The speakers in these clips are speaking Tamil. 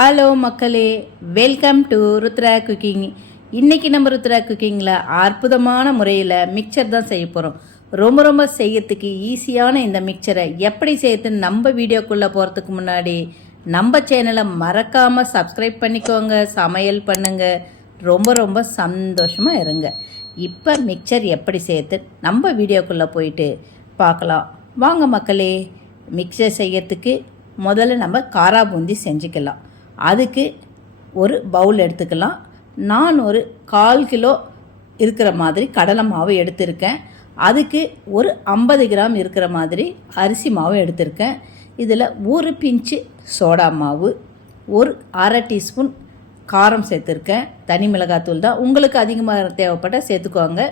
ஹலோ மக்களே வெல்கம் டு ருத்ரா குக்கிங் இன்றைக்கி நம்ம ருத்ரா குக்கிங்கில் அற்புதமான முறையில் மிக்சர் தான் செய்ய போகிறோம் ரொம்ப ரொம்ப செய்யறதுக்கு ஈஸியான இந்த மிக்சரை எப்படி செய்யறதுன்னு நம்ம வீடியோக்குள்ளே போகிறதுக்கு முன்னாடி நம்ம சேனலை மறக்காமல் சப்ஸ்கிரைப் பண்ணிக்கோங்க சமையல் பண்ணுங்கள் ரொம்ப ரொம்ப சந்தோஷமாக இருங்க. இப்போ மிக்சர் எப்படி செய்யறது நம்ம வீடியோக்குள்ளே போயிட்டு பார்க்கலாம். வாங்க மக்களே மிக்சர் செய்யறதுக்கு முதல்ல நம்ம காரா பூந்தி செஞ்சுக்கலாம். அதுக்கு ஒரு பவுல் எடுத்துக்கலாம். நான் ஒரு கால் கிலோ இருக்கிற மாதிரி கடலை மாவு எடுத்திருக்கேன். அதுக்கு ஒரு ஐம்பது கிராம் இருக்கிற மாதிரி அரிசி மாவு எடுத்திருக்கேன். இதில் ஒரு பிஞ்சு சோடா மாவு ஒரு அரை டீஸ்பூன் காரம் சேர்த்துருக்கேன். தனி மிளகாத்தூள் தான் உங்களுக்கு அதிகமாக தேவைப்பட்டால் சேர்த்துக்கோங்க.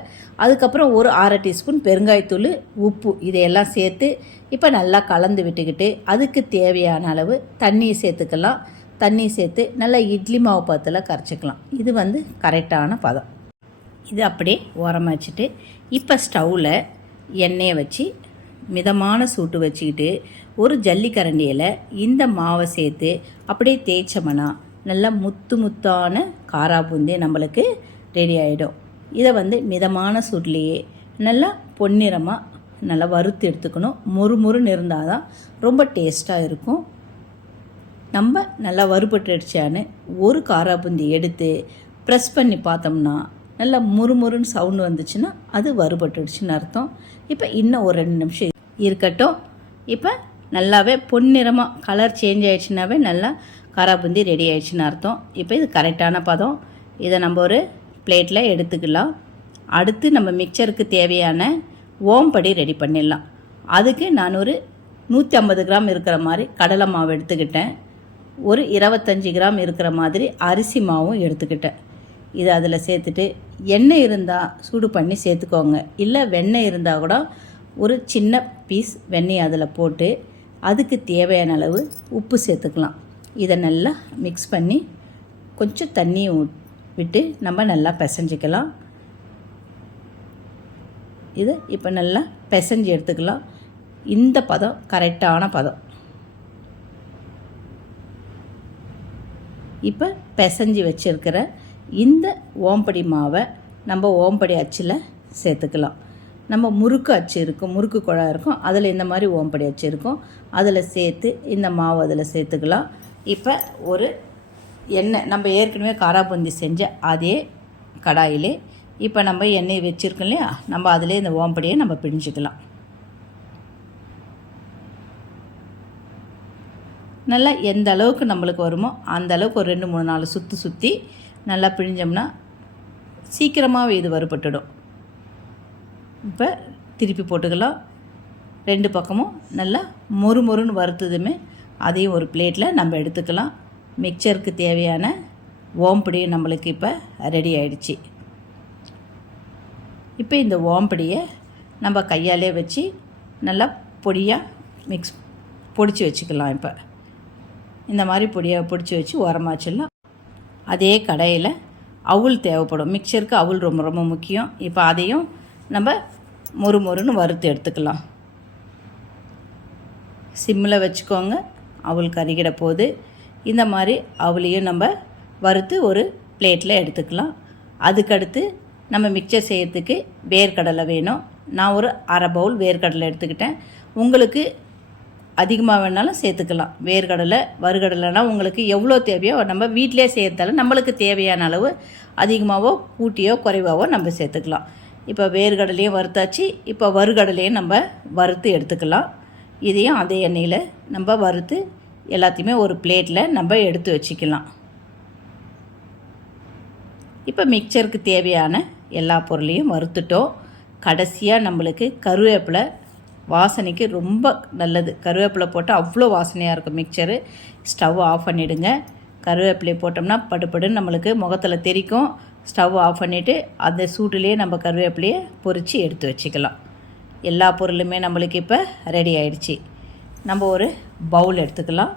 அதுக்கப்புறம் ஒரு அரை டீஸ்பூன் பெருங்காயத்தூள் உப்பு இதையெல்லாம் சேர்த்து இப்போ நல்லா கலந்து விட்டுக்கிட்டு அதுக்கு தேவையான அளவு தண்ணியை சேர்த்துக்கலாம். தண்ணி சேர்த்து நல்லா இட்லி மாவு பதத்தில் கரைச்சிக்கலாம். இது வந்து கரெக்டான பதம். இது அப்படியே ஓரமாக வச்சுட்டு இப்போ ஸ்டவ்வில் எண்ணெயை வச்சு மிதமான சூட்டு வச்சுக்கிட்டு ஒரு ஜல்லிக்கரண்டியில் இந்த மாவை சேர்த்து அப்படியே தேய்ச்சோம்னா நல்லா முத்து முத்தான காரா பூந்தி நம்மளுக்கு ரெடி ஆகிடும் இதை வந்து மிதமான சூட்லேயே நல்லா பொன்னிறமாக நல்லா வறுத்து எடுத்துக்கணும். மொறு மொறுன்னு இருந்தால் தான் ரொம்ப டேஸ்ட்டாக இருக்கும். நம்ம நல்லா வறுபட்டுடுச்சான்னு ஒரு காராபுந்தி எடுத்து ப்ரெஸ் பண்ணி பார்த்தோம்னா நல்லா முறுமுறுன்னு சவுண்டு வந்துச்சுன்னா அது வறுபட்டுடுச்சுன்னு அர்த்தம். இப்போ இன்னும் ஒரு ரெண்டு நிமிஷம் இருக்கட்டும். இப்போ நல்லாவே பொன்னிறமாக கலர் சேஞ்ச் ஆயிடுச்சுனாவே நல்லா காராபுந்தி ரெடி ஆயிடுச்சுன்னு அர்த்தம். இப்போ இது கரெக்டான பதம். இதை நம்ம ஒரு பிளேட்டில் எடுத்துக்கலாம். அடுத்து நம்ம மிக்சருக்கு தேவையான ஓம்படி ரெடி பண்ணிடலாம். அதுக்கு நான் ஒரு நூற்றி ஐம்பது கிராம் இருக்கிற மாதிரி கடலை மாவு எடுத்துக்கிட்டேன். ஒரு இருபத்தஞ்சி கிராம் இருக்கிற மாதிரி அரிசி மாவும் எடுத்துக்கிட்டேன். இது அதில் சேர்த்துட்டு எண்ணெய் இருந்தால் சூடு பண்ணி சேர்த்துக்கோங்க. இல்லை வெண்ணெய் இருந்தால் கூட ஒரு சின்ன பீஸ் வெண்ணெய் அதில் போட்டு அதுக்கு தேவையான அளவு உப்பு சேர்த்துக்கலாம். இதை நல்லா மிக்ஸ் பண்ணி கொஞ்சம் தண்ணியை விட்டு நம்ம நல்லா பிசைஞ்சிக்கலாம். இது இப்போ நல்லா பிசைஞ்சு எடுத்துக்கலாம். இந்த பதம் கரெக்டான பதம். இப்போ பிசைஞ்சு வச்சுருக்கிற இந்த ஓம்படி மாவை நம்ம ஓம்படி அச்சில் சேர்த்துக்கலாம். நம்ம முறுக்கு அச்சு இருக்கும் முறுக்கு குழா இருக்கும் அதில் இந்த மாதிரி ஓம்படி அச்சு இருக்கும். அதில் சேர்த்து இந்த மாவு அதில் சேர்த்துக்கலாம். இப்போ ஒரு எண்ணெய் நம்ம ஏற்கனவே காராபூந்தி செஞ்ச அதே கடாயிலே இப்போ நம்ம எண்ணெய் வச்சுருக்கோம் இல்லையா? நம்ம அதிலே இந்த ஓம்படியை நம்ம பிழிஞ்சிக்கலாம். நல்லா எந்த அளவுக்கு நம்மளுக்கு வருமோ அந்த அளவுக்கு ஒரு ரெண்டு மூணு நாலு சுற்றி சுற்றி நல்லா பிழிஞ்சோம்னா சீக்கிரமாகவே இது வறுபட்டுடும். இப்போ திருப்பி போட்டுக்கலாம். ரெண்டு பக்கமும் நல்லா மொறு மொறுன்னு வறுத்ததுமே அதையும் ஒரு பிளேட்டில் நம்ம எடுத்துக்கலாம். மிக்சருக்கு தேவையான ஓம்படியும் நம்மளுக்கு இப்போ ரெடி ஆயிடுச்சு. இப்போ இந்த ஓம்படியை நம்ம கையாலே வச்சு நல்லா பொடியாக மிக்ஸ் பொடிச்சு வச்சுக்கலாம் இப்போ. இந்த மாதிரி பொடியாக பிடிச்சி வச்சு உரமா வச்சிடலாம். அதே கடையில் அவுள் தேவைப்படும். மிக்சருக்கு அவுள் ரொம்ப ரொம்ப முக்கியம். இப்போ அதையும் நம்ம மொறு மொறுன்னு வறுத்து எடுத்துக்கலாம். சிம்மில் வச்சுக்கோங்க. அவள் கருகிட போது இந்த மாதிரி அவளையும் நம்ம வறுத்து ஒரு பிளேட்டில் எடுத்துக்கலாம். அதுக்கடுத்து நம்ம மிக்சர் செய்யறதுக்கு வேர்க்கடலை வேணும். நான் ஒரு அரை பவுல் வேர்க்கடலை எடுத்துக்கிட்டேன். உங்களுக்கு அதிகமாக வேணாலும் சேர்த்துக்கலாம். வேர்க்கடலை வறுகடலைனா உங்களுக்கு எவ்வளோ தேவையோ நம்ம வீட்டிலே சேர்த்தால நம்மளுக்கு தேவையான அளவு அதிகமாகவோ கூட்டியோ குறைவாகவோ நம்ம சேர்த்துக்கலாம். இப்போ வேர்க்கடலையும் வறுத்தாச்சு. இப்போ வறுகடலையும் நம்ம வறுத்து எடுத்துக்கலாம். இதையும் அதே எண்ணெயில் நம்ம வறுத்து எல்லாத்தையுமே ஒரு பிளேட்டில் நம்ம எடுத்து வச்சுக்கலாம். இப்போ மிக்சருக்கு தேவையான எல்லா பொருளையும் வறுத்துட்டோம். கடைசியாக நம்மளுக்கு கருவேப்பிலை வாசனைக்கு ரொம்ப நல்லது. கருவேப்பிலை போட்டால் அவ்வளோ வாசனையாக இருக்கும் மிக்சரு ஸ்டவ் ஆஃப் பண்ணிவிடுங்க கருவேப்பிலை போட்டோம்னா படுபடுன்னு நம்மளுக்கு முகத்தில் தெரிக்கும். ஸ்டவ் ஆஃப் பண்ணிவிட்டு அந்த சூட்டுலேயே நம்ம கருவேப்பிலையை பொறித்து எடுத்து வச்சுக்கலாம். எல்லா பொருளுமே நம்மளுக்கு இப்போ ரெடி ஆயிடுச்சு. நம்ம ஒரு பவுல் எடுத்துக்கலாம்.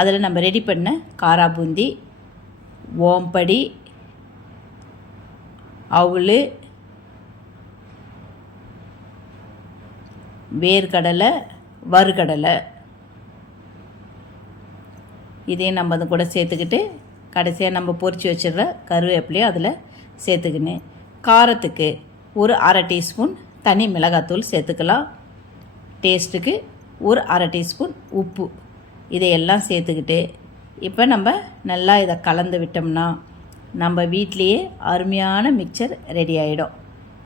அதில் நம்ம ரெடி பண்ண காரா பூந்தி ஓம்படி அவுள் வேர்க்கடலை வறுகடலை. இதையும் நம்ம அது கூட சேர்த்துக்கிட்டு கடைசியாக நம்ம பொறிச்சு வச்சிடுற கருவேப்பிலையும் அதில் சேர்த்துக்கின்னு. காரத்துக்கு ஒரு அரை டீஸ்பூன் தனி மிளகாத்தூள் சேர்த்துக்கலாம். டேஸ்ட்டுக்கு ஒரு அரை டீஸ்பூன் உப்பு. இதையெல்லாம் சேர்த்துக்கிட்டு இப்போ நம்ம நல்லா இதை கலந்து விட்டோம்னா நம்ம வீட்லேயே அருமையான மிக்சர் ரெடி ஆகிடும்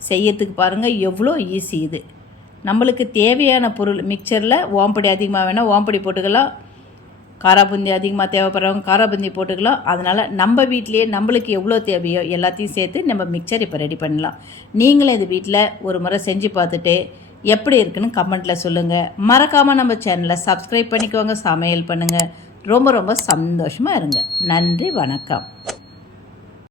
செய்யறதுக்கு பாருங்கள் எவ்வளோ ஈஸி இது. நம்மளுக்கு தேவையான பொருள் மிக்சரில் ஓம்பொடி அதிகமாக வேணால் ஓம்படி போட்டுக்கலாம். காராபுந்தி அதிகமாக தேவைப்படுறவங்க காராபுந்தி போட்டுக்கலாம். அதனால் நம்ம வீட்டிலேயே நம்மளுக்கு எவ்வளோ தேவையோ எல்லாத்தையும் சேர்த்து நம்ம மிக்சர் இப்போ ரெடி பண்ணலாம். நீங்களும் இது வீட்டில் ஒரு முறை செஞ்சு பார்த்துட்டு எப்படி இருக்குன்னு கமெண்ட்டில் சொல்லுங்கள் மறக்காமல் நம்ம சேனலை சப்ஸ்கிரைப் பண்ணிக்கோங்க. சமையல் பண்ணுங்கள் ரொம்ப ரொம்ப சந்தோஷமாக இருங்க. நன்றி வணக்கம்.